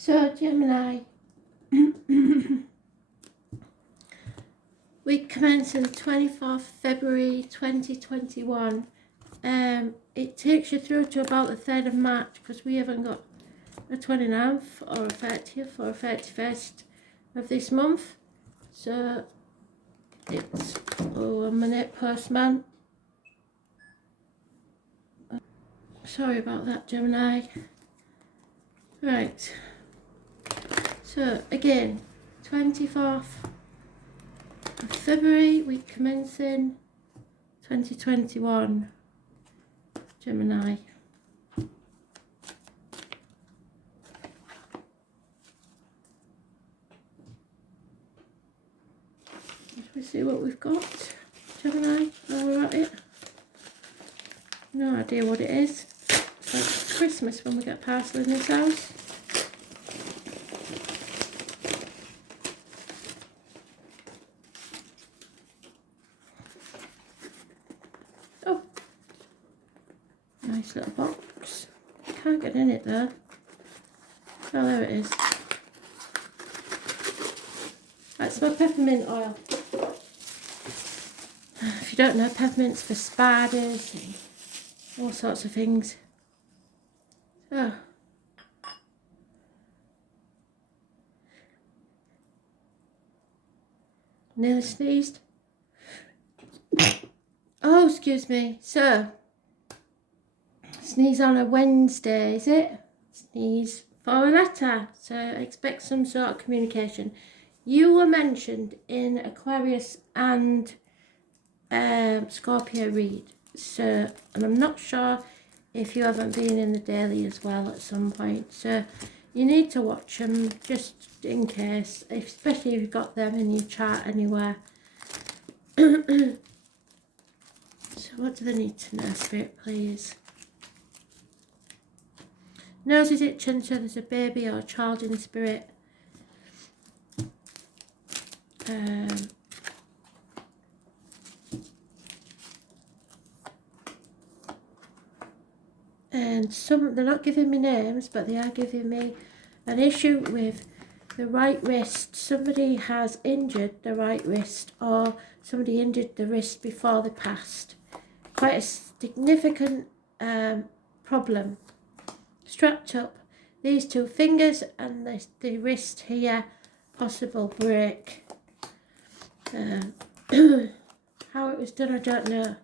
So, Gemini, we commence on the 24th February 2021. It takes you through to about the 3rd of March because we haven't got a 29th or a 30th or a 31st of this month. So, it's 1 minute, postman. Sorry about that, Gemini. Right. So, again, 24th of February, week commencing 2021, Gemini. Let's we see what we've got, Gemini, while we're at it. No idea what it is. It's like Christmas when we get parcel in this house. Oh, nice little box. Can't get in it though. Oh, there it is. That's my peppermint oil. If you don't know, peppermint's for spiders and all sorts of things. So, nearly sneezed. Oh, excuse me. So, sneeze on a Wednesday, is it? Sneeze for a letter. So, expect some sort of communication. You were mentioned in Aquarius and Scorpio read. So, and I'm not sure if you haven't been in the daily as well at some point. So, you need to watch them just in case, especially if you've got them in your chart anywhere. So, what do they need to know, Spirit, please? Nose is itching, so there's a baby or a child in the spirit. And they're not giving me names, but they are giving me an issue with the right wrist. Somebody has injured the right wrist, or somebody injured the wrist before they passed. Quite a significant problem. Strapped up, these two fingers and the wrist here, possible break. How it was done, I don't know.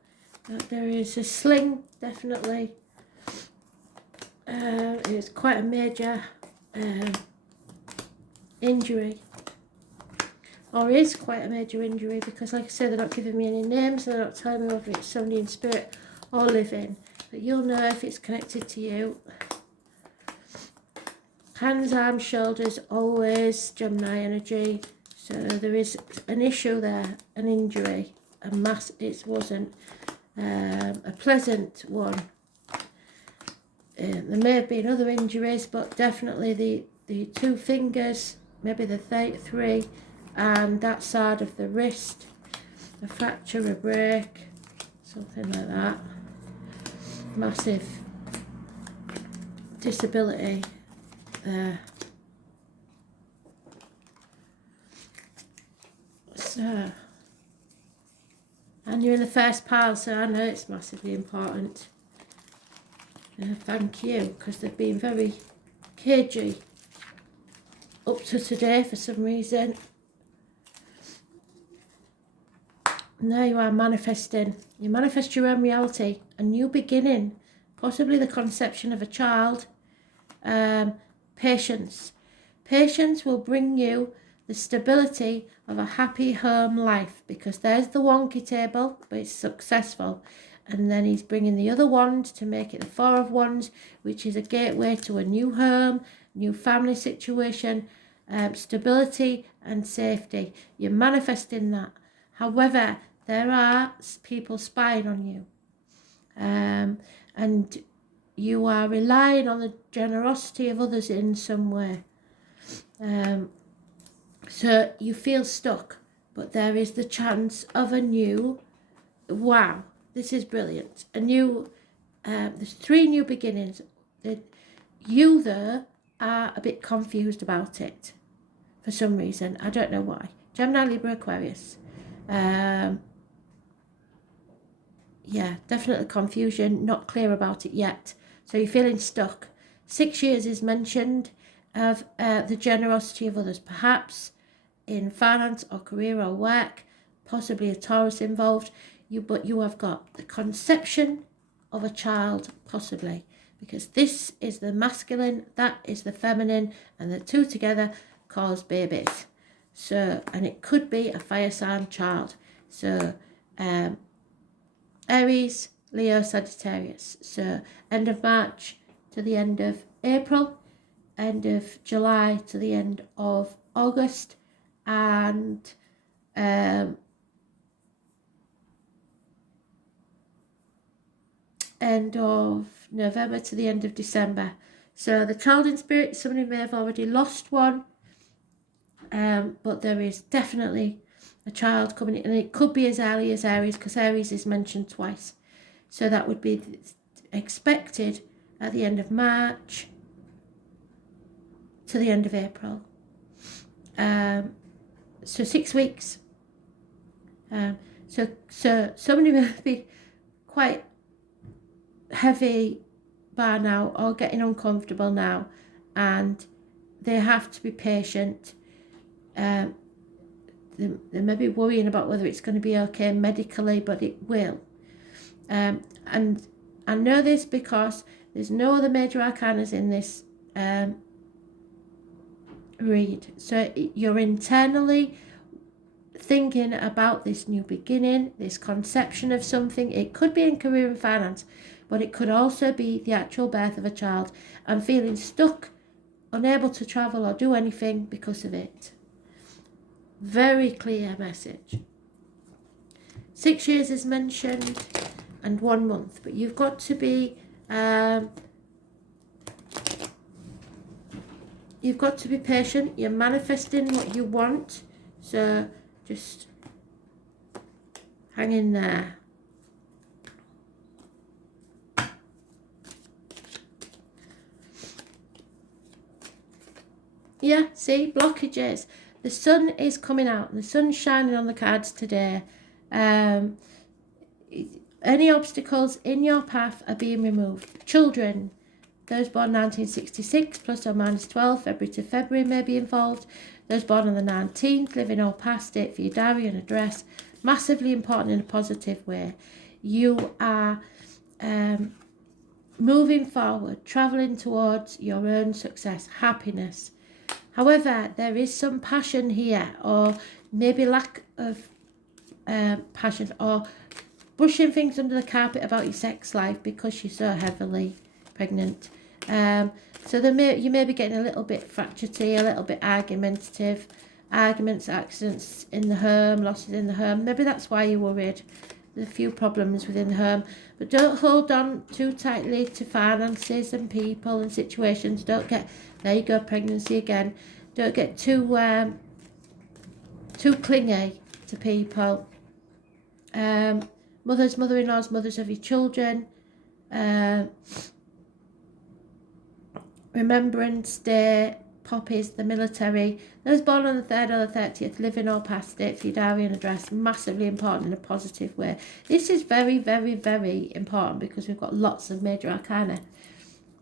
There is a sling, definitely. It's quite a major injury, or is quite a major injury, because like I said, they're not giving me any names, they're not telling me whether it's somebody in spirit or living, but you'll know if it's connected to you. Hands, arms, shoulders, always Gemini energy. So there is an issue there, an injury, it wasn't a pleasant one. There may have been other injuries, but definitely the two fingers, maybe the 3, and that side of the wrist, a fracture, a break, something like that. Massive disability there. So, and you're in the first pile, so I know it's massively important. Thank you, because they've been very cagey up to today for some reason. Now you are manifesting. You manifest your own reality, a new beginning, possibly the conception of a child. Patience. Patience will bring you the stability of a happy home life, because there's the wonky table, but it's successful. And then he's bringing the other wand to make it the 4 of Wands, which is a gateway to a new home, new family situation, stability and safety. You're manifesting that. However, there are people spying on you. And you are relying on the generosity of others in some way. So you feel stuck, but there is the chance of a new, wow, this is brilliant. A new, there's 3 new beginnings. You there are a bit confused about it for some reason. I don't know why. Gemini, Libra, Aquarius. Yeah, definitely confusion, not clear about it yet. So you're feeling stuck. 6 years is mentioned of the generosity of others, perhaps in finance or career or work, possibly a Taurus involved. But you have got the conception of a child, possibly, because this is the masculine, that is the feminine, and the two together cause babies. So, and it could be a fire sign child. So, Aries, Leo, Sagittarius. So end of March to the end of April, end of July to the end of August, and end of November to the end of December. So the child in spirit, somebody may have already lost one, but there is definitely a child coming in, and it could be as early as Aries, because Aries is mentioned twice. So that would be expected at the end of March to the end of April. So 6 weeks. So somebody may be quite heavy by now or getting uncomfortable now, and they have to be patient. They may be worrying about whether it's going to be okay medically, but it will. And I know this because there's no other major arcanas in this read. So you're internally thinking about this new beginning, this conception of something. It could be in career and finance, but it could also be the actual birth of a child, and feeling stuck, unable to travel or do anything because of it. Very clear message. 6 years is mentioned and 1 month, but you've got to be patient. You're manifesting what you want, so just hang in there. Yeah, see, blockages. The sun is coming out. The sun's shining on the cards today. Any obstacles in your path are being removed. Children, those born 1966, plus or minus 12, February to February may be involved. Those born on the 19th, living or past, date for your diary and address. Massively important in a positive way. You are moving forward, travelling towards your own success, happiness. However, there is some passion here, or maybe lack of passion, or brushing things under the carpet about your sex life because you're so heavily pregnant. So you may be getting a little bit fracturety, a little bit argumentative, arguments, accidents in the home, losses in the home. Maybe that's why you're worried. There's a few problems within the home, but don't hold on too tightly to finances and people and situations. Don't get, there you go, pregnancy again. Don't get too clingy to people. Mothers, mother-in-laws, mothers of your children. Remembrance Day, poppies, the military. Those born on the 3rd or the 30th, living or past date for your diary and address, massively important in a positive way. This is very, very, very important because we've got lots of major arcana.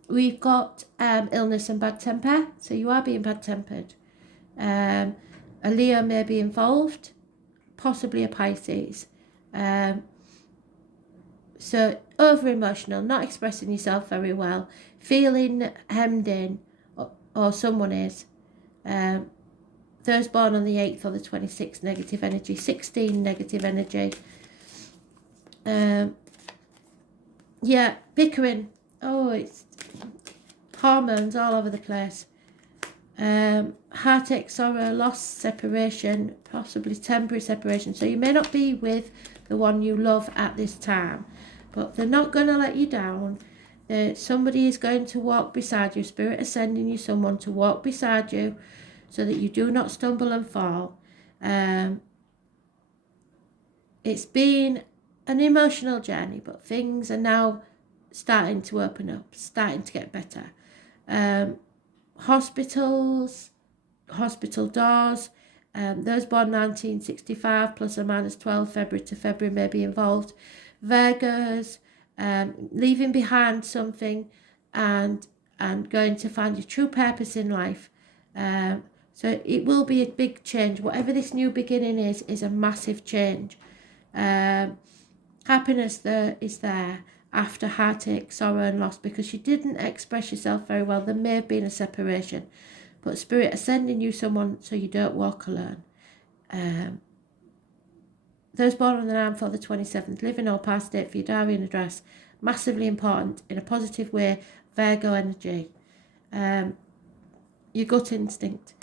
We've got illness and bad temper, so you are being bad-tempered. A Leo may be involved, possibly a Pisces. So over-emotional, not expressing yourself very well, feeling hemmed in, or someone is. Those born on the 8th or the 26th, negative energy. 16, negative energy. Yeah, bickering. Oh, it's hormones all over the place. Heartache, sorrow, loss, separation, possibly temporary separation. So you may not be with the one you love at this time, but they're not going to let you down. Somebody is going to walk beside you. Spirit is sending you someone to walk beside you so that you do not stumble and fall. It's been an emotional journey, but things are now starting to open up, starting to get better. hospitals, hospital doors. Those born 1965 plus or minus 12 February to February may be involved. Virgos, leaving behind something and going to find your true purpose in life. So it will be a big change. Whatever this new beginning is a massive change. Happiness there is there after heartache, sorrow and loss, because you didn't express yourself very well. There may have been a separation, but Spirit are sending you someone so you don't walk alone. Those born on the 9th or the 27th, living or past date for your diary and address, massively important in a positive way. Virgo energy. Your gut instinct.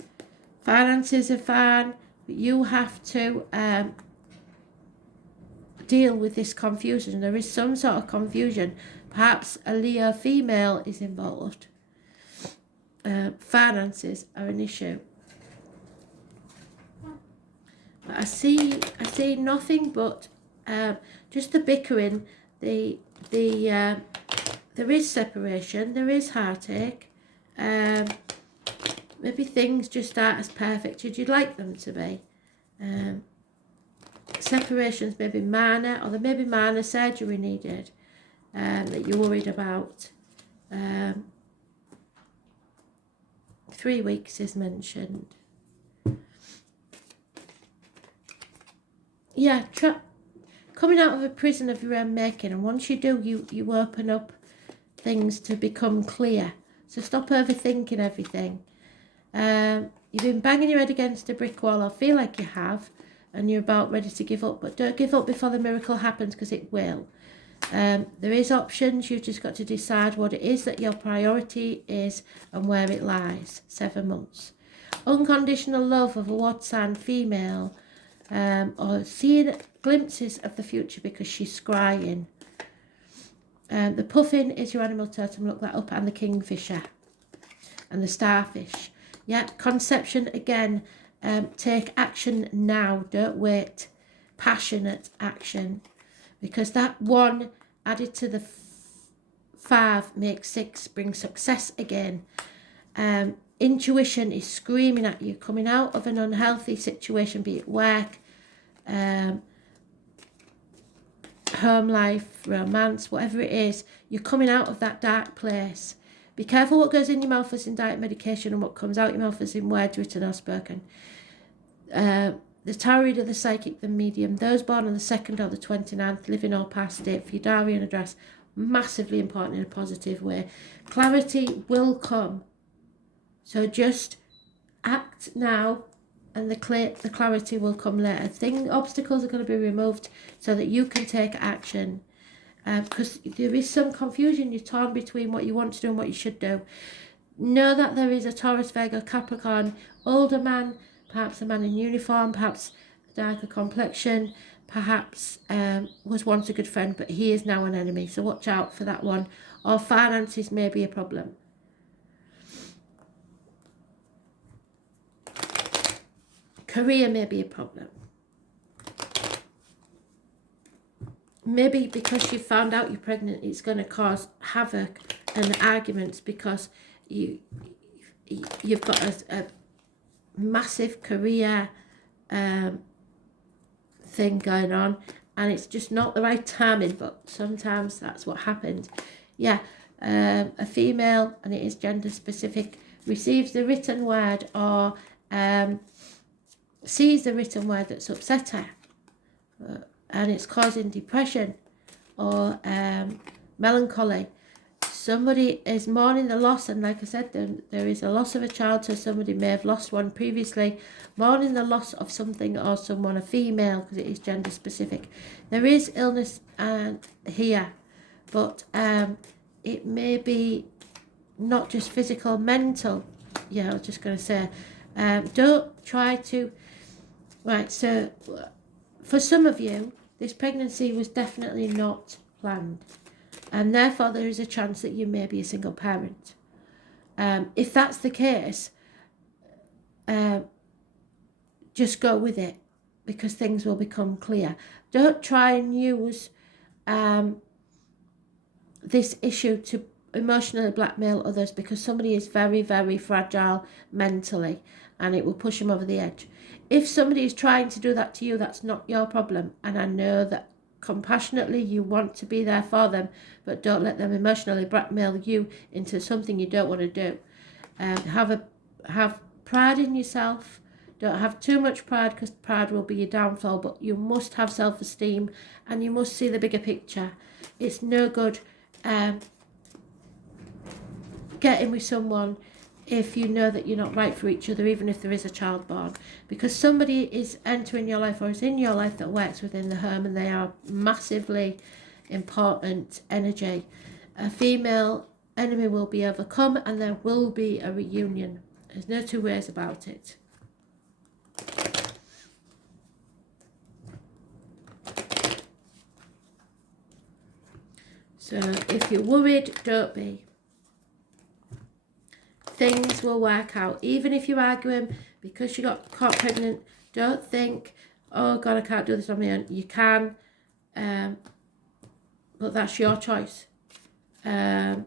Finances are fine, but you have to deal with this confusion. There is some sort of confusion. Perhaps a Leo female is involved. Finances are an issue. But I see nothing but just the bickering. There is separation. There is heartache. Maybe things just aren't as perfect as you'd like them to be. Separations may be minor, or there may be minor surgery needed that you're worried about. 3 weeks is mentioned. Yeah, coming out of a prison of your own making, and once you do, you open up things to become clear. So stop overthinking everything. You've been banging your head against a brick wall, or feel like you have, and you're about ready to give up, but don't give up before the miracle happens, because it will. There is options. You've just got to decide what it is that your priority is and where it lies. 7 months. Unconditional love of a water sign female, or seeing glimpses of the future because she's scrying. The puffin is your animal totem, look that up, and the kingfisher and the starfish. Yeah, conception again. Take action now, don't wait. Passionate action, because that 1 added to the 5 makes 6, brings success again. Intuition is screaming at you, coming out of an unhealthy situation, be it work, home life, romance, whatever it is. You're coming out of that dark place. Be careful what goes in your mouth as in diet medication, and what comes out your mouth as in words written or spoken. The tarot reader, the psychic, the medium, those born on the 2nd or the 29th, living or past date for your diary and address, massively important in a positive way. Clarity will come. So just act now, and the clarity will come later. Obstacles are going to be removed so that you can take action. Because there is some confusion. You're torn between what you want to do and what you should do. Know that there is a Taurus, Virgo, Capricorn, older man, perhaps a man in uniform, perhaps a darker complexion, perhaps was once a good friend, but he is now an enemy. So watch out for that one. Or finances may be a problem. Career may be a problem. Maybe because you found out you're pregnant, it's going to cause havoc and arguments, because you've got a massive career thing going on, and it's just not the right timing, but sometimes that's what happens. Yeah, a female, and it is gender specific, receives the written word, or sees the written word that's upset her, and it's causing depression or melancholy. Somebody is mourning the loss, and like I said, there is a loss of a child, so somebody may have lost one previously, mourning the loss of something or someone, a female, because it is gender specific. There is illness here, but it may be not just physical, mental. Yeah, I was just going to say, don't try to, right, so for some of you, this pregnancy was definitely not planned, and therefore there is a chance that you may be a single parent. If that's the case, just go with it, because things will become clear. Don't try and use this issue to emotionally blackmail others, because somebody is very, very fragile mentally and it will push them over the edge. If somebody is trying to do that to you, that's not your problem. And I know that compassionately you want to be there for them, but don't let them emotionally blackmail you into something you don't want to do. Have pride in yourself. Don't have too much pride, because pride will be your downfall, but you must have self-esteem and you must see the bigger picture. It's no good getting with someone if you know that you're not right for each other, even if there is a child born, because somebody is entering your life or is in your life that works within the home, and they are massively important energy. A female enemy will be overcome and there will be a reunion. There's no two ways about it. So if you're worried, don't be. Things will work out. Even if you're arguing because you got caught pregnant, don't think, oh God, I can't do this on my own. You can, but that's your choice. Yeah,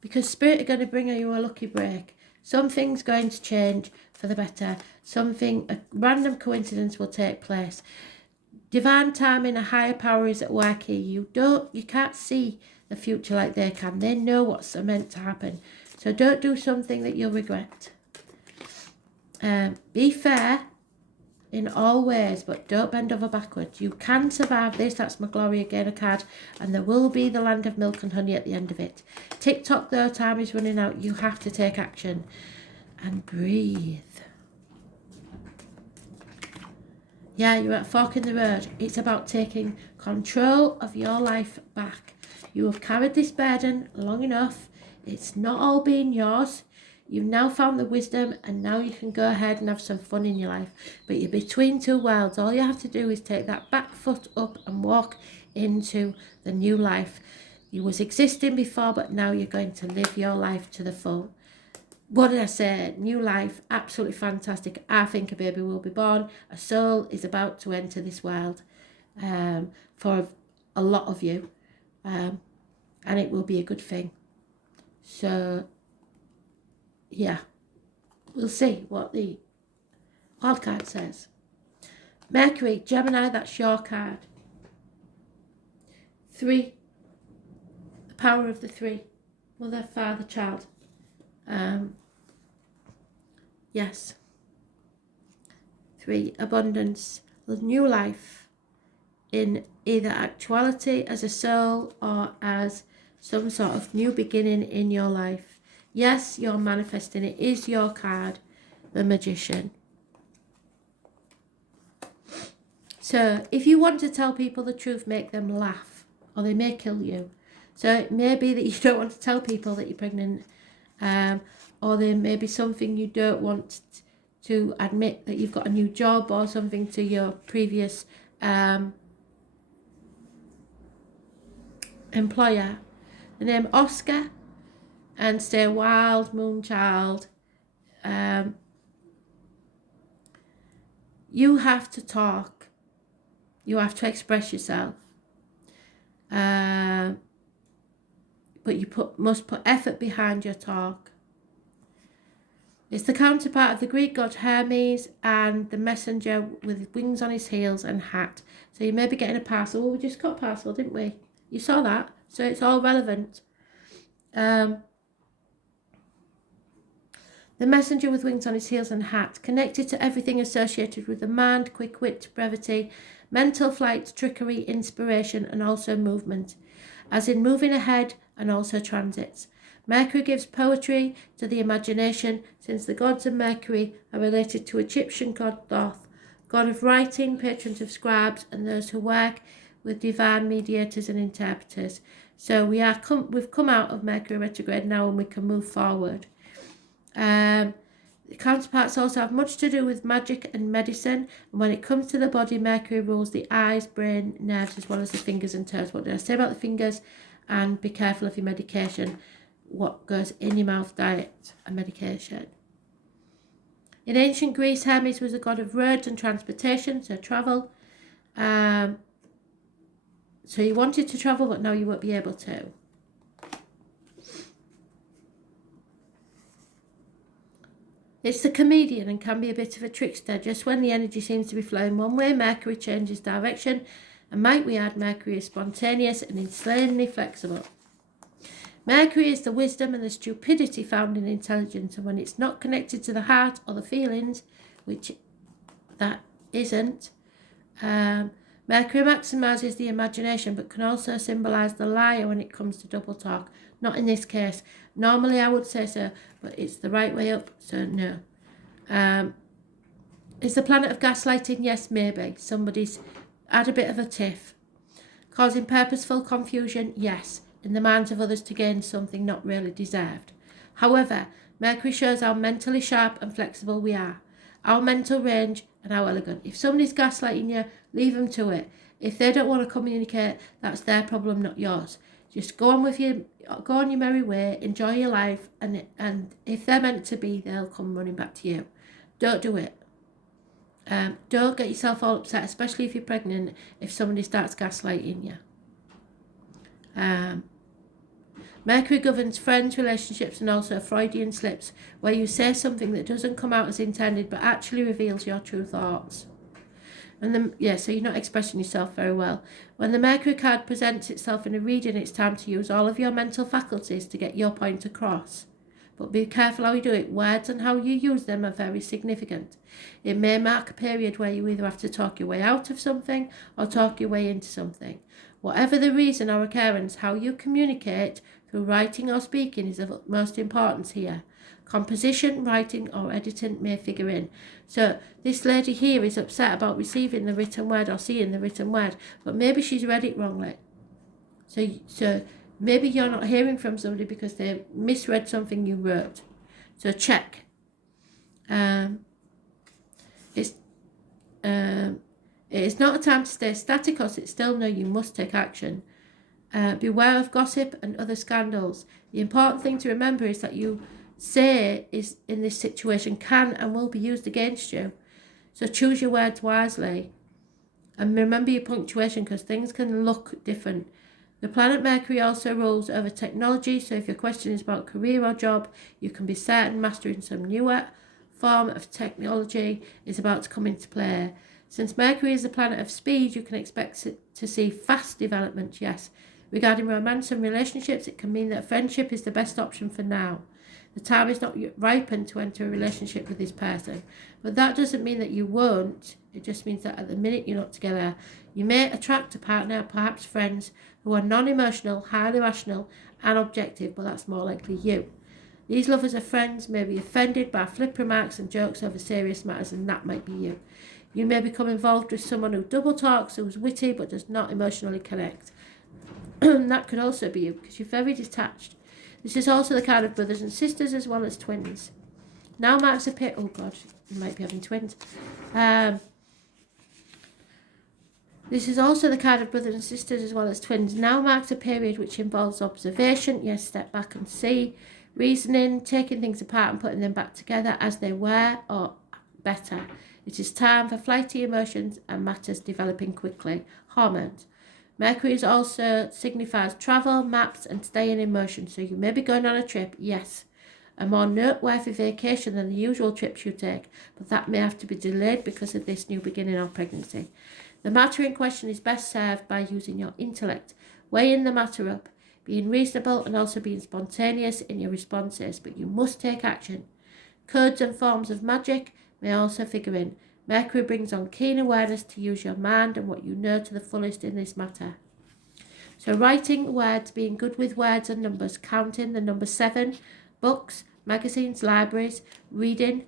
because Spirit are going to bring you a lucky break. Something's going to change for the better. A random coincidence will take place. Divine timing, a higher power is at work here. You can't see the future like they can. They know what's meant to happen. So don't do something that you'll regret. Be fair in all ways, but don't bend over backwards. You can survive this. That's my Gloria Gaynor card, and there will be the land of milk and honey at the end of it. TikTok, though, time is running out. You have to take action and breathe. Yeah, you're at a fork in the road. It's about taking control of your life back. You have carried this burden long enough. It's not all been yours. You've now found the wisdom, and now you can go ahead and have some fun in your life. But you're between two worlds. All you have to do is take that back foot up and walk into the new life. You was existing before, but now you're going to live your life to the full. What did I say? New life, absolutely fantastic. I think a baby will be born. A soul is about to enter this world for a lot of you. And it will be a good thing. So, yeah. We'll see what the wild card says. Mercury, Gemini, that's your card. 3. The power of the 3. Mother, father, child. Yes. 3, abundance, new life in either actuality as a soul or as some sort of new beginning in your life. Yes, you're manifesting. It is your card, the Magician. So if you want to tell people the truth, make them laugh, or they may kill you. So it may be that you don't want to tell people that you're pregnant, or there may be something you don't want to admit, that you've got a new job or something to your previous employer. The name Oscar, and stay wild, moon child. You have to talk. You have to express yourself. But you must put effort behind your talk. It's the counterpart of the Greek god Hermes and the messenger with wings on his heels and hat. So you may be getting a parcel. Well, we just got a parcel, didn't we? You saw that. So it's all relevant. The messenger with wings on his heels and hat, connected to everything associated with the mind, quick wit, brevity, mental flight, trickery, inspiration, and also movement, as in moving ahead and also transits. Mercury gives poetry to the imagination, since the gods of Mercury are related to Egyptian god Thoth, god of writing, patron of scribes, and those who work with divine mediators and interpreters. So we've come out of Mercury retrograde now, and we can move forward. The counterparts also have much to do with magic and medicine, and when it comes to the body, Mercury rules the eyes, brain, nerves, as well as the fingers and toes. What did I say about the fingers? And be careful of your medication, what goes in your mouth, diet and medication. In ancient Greece, Hermes was a god of roads and transportation, so travel. So you wanted to travel, but now you won't be able to. It's the comedian and can be a bit of a trickster. Just when the energy seems to be flowing one way, Mercury changes direction, and might we add, Mercury is spontaneous and insanely flexible. Mercury is the wisdom and the stupidity found in intelligence, and when it's not connected to the heart or the feelings, which that isn't, Mercury maximises the imagination but can also symbolise the liar when it comes to double talk. Not in this case. Normally I would say so, but it's the right way up, so no. Is the planet of gaslighting? Yes, maybe. Somebody's had a bit of a tiff. Causing purposeful confusion? Yes. In the minds of others to gain something not really deserved. However, Mercury shows how mentally sharp and flexible we are. Our mental range and how elegant. If somebody's gaslighting you, leave them to it. If they don't want to communicate, that's their problem, not yours. Just go on your merry way, enjoy your life, and if they're meant to be, they'll come running back to you. Don't do it. Don't get yourself all upset, especially if you're pregnant, if somebody starts gaslighting you. Mercury governs friends, relationships, and also Freudian slips, where you say something that doesn't come out as intended but actually reveals your true thoughts. So you're not expressing yourself very well. When the Mercury card presents itself in a reading, it's time to use all of your mental faculties to get your point across. But be careful how you do it. Words and how you use them are very significant. It may mark a period where you either have to talk your way out of something or talk your way into something. Whatever the reason or occurrence, how you communicate through writing or speaking is of utmost importance here. Composition, writing or editing may figure in. So this lady here is upset about receiving the written word or seeing the written word, but maybe she's read it wrongly. So maybe you're not hearing from somebody because they misread something you wrote. So check. It is not a time to stay static or sit still. No, you must take action. Beware of gossip and other scandals. The important thing to remember is that you say is in this situation can and will be used against you. So choose your words wisely. And remember your punctuation because things can look different. The planet Mercury also rules over technology, so if your question is about career or job, you can be certain mastering some newer form of technology is about to come into play. Since Mercury is the planet of speed, you can expect to see fast development, yes. Regarding romance and relationships, it can mean that friendship is the best option for now. The time is not ripened to enter a relationship with this person. But that doesn't mean that you won't. It just means that at the minute you're not together, you may attract a partner, perhaps friends, who are non-emotional, highly rational and objective, but that's more likely you. These lovers of friends may be offended by flip remarks and jokes over serious matters, and that might be you. You may become involved with someone who double talks, who's witty, but does not emotionally connect. That could also be you, because you're very detached. This is also the card of brothers and sisters as well as twins. Now marks a period. Oh God, you might be having twins. This is also the card of brothers and sisters as well as twins. Now marks a period which involves observation. Yes, step back and see. Reasoning, taking things apart and putting them back together as they were or better. It is time for flighty emotions and matters developing quickly. Hormones. Mercury also signifies travel, maps, and staying in motion. So you may be going on a trip, yes. A more noteworthy vacation than the usual trips you take, but that may have to be delayed because of this new beginning or pregnancy. The matter in question is best served by using your intellect, weighing the matter up, being reasonable and also being spontaneous in your responses, but you must take action. Codes and forms of magic may also figure in. Mercury brings on keen awareness to use your mind and what you know to the fullest in this matter. So writing words, being good with words and numbers, counting the number 7, books, magazines, libraries, reading,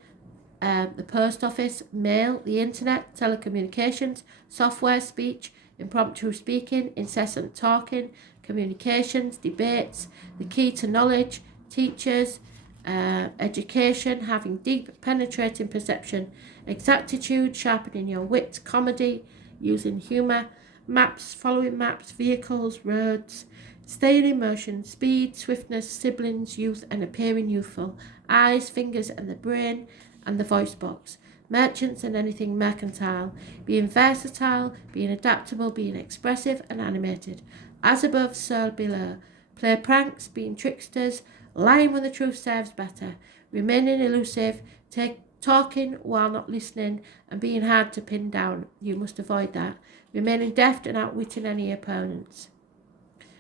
the post office, mail, the internet, telecommunications, software, speech, impromptu speaking, incessant talking, communications, debates, the key to knowledge, teachers, education, having deep penetrating perception, exactitude, sharpening your wit, comedy, using humour, maps, following maps, vehicles, roads, staying in motion, speed, swiftness, siblings, youth and appearing youthful, eyes, fingers and the brain and the voice box, merchants and anything mercantile, being versatile, being adaptable, being expressive and animated, as above, so below, play pranks, being tricksters, lying when the truth serves better, remaining elusive, talking while not listening, and being hard to pin down. You must avoid that. Remaining deft and outwitting any opponents.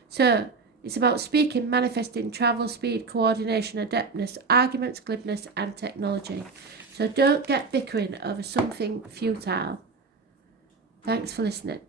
So, it's about speaking, manifesting, travel, speed, coordination, adeptness, arguments, glibness, and technology. So don't get bickering over something futile. Thanks for listening.